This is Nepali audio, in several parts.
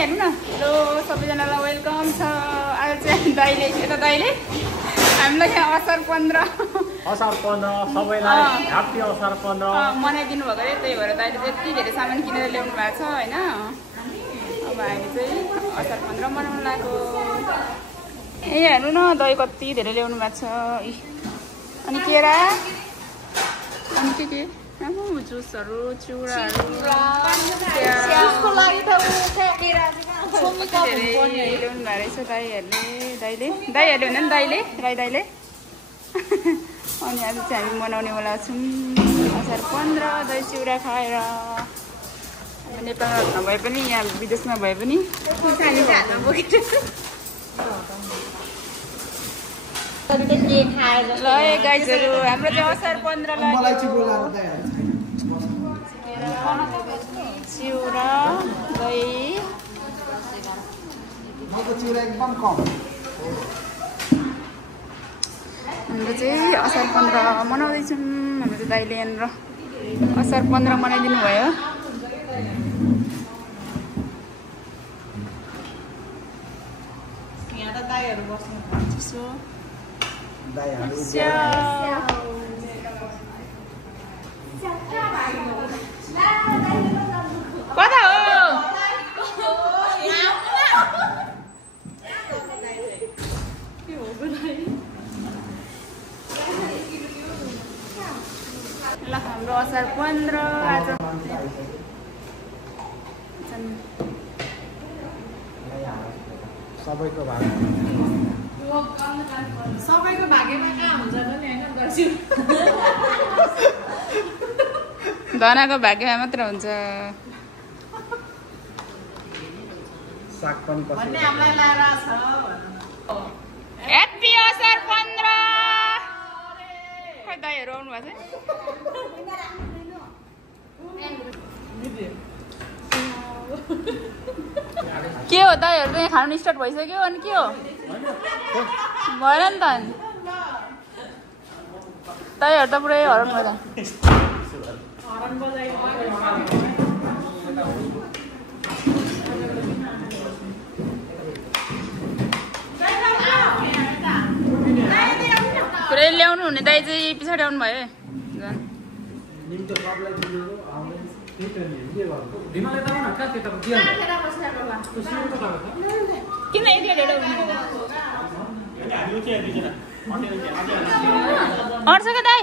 हेर्नु न हेलो सबैजनालाई वेलकम छ आज चाहिँ दाइले यता दाइले हामीलाई यहाँ असार 15 सबैलाई ह्यापी असार 15 मनाइदिनु भएको अरे त्यही भएर दाइले यति धेरै सामान किनेर ल्याउनु भएको छ हैन अब हामी चाहिँ असार 15 मनाउन लाग्यो ए हेर्नु न दही कति धेरै ल्याउनु भएको छ अनि केरा अनि के जुसहरू चिउराहरू त्यसको लागि त केरा ल्याउनु भएको रहेछ दाइहरूले दाइहरूले हुन नि दाइले अनि आज चाहिँ हामी मनाउनेवाला छौँ असार 15 दही चिउरा खाएर नेपालमा नभए पनि यहाँ विदेशमा भए पनि ल गाइजहरू हाम्रो चाहिँ असार 15 चिउरा दही हाम्रो चाहिँ असार 15 मनाउँदैछौँ हाम्रो चाहिँ दाइले यहाँनिर असार 15 मनाइदिनु भयो यहाँ त दाइहरू बस्नु कता हो ल हाम्रो असार 15 आज सबैको भाग्यमा कहाँ हुन्छ पनि हैन गर्छु धनाको भाग्यमा मात्र हुन्छ साग पनि भन्ने हामीलाई लारा छ ह्यापी असार 15 खै दाइहरू आउनु भएको छ के हो दाइहरू चाहिँ खानु स्टार्ट भइसक्यो अनि के हो भएन नि त दाइहरू त पुरै हराउनु भयो पुरै ल्याउनु हुने दाइ चाहिँ पछाडि आउनु भयो किन एक्लै ढेडो अट्छ क्या दाइ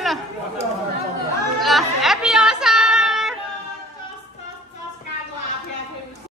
ल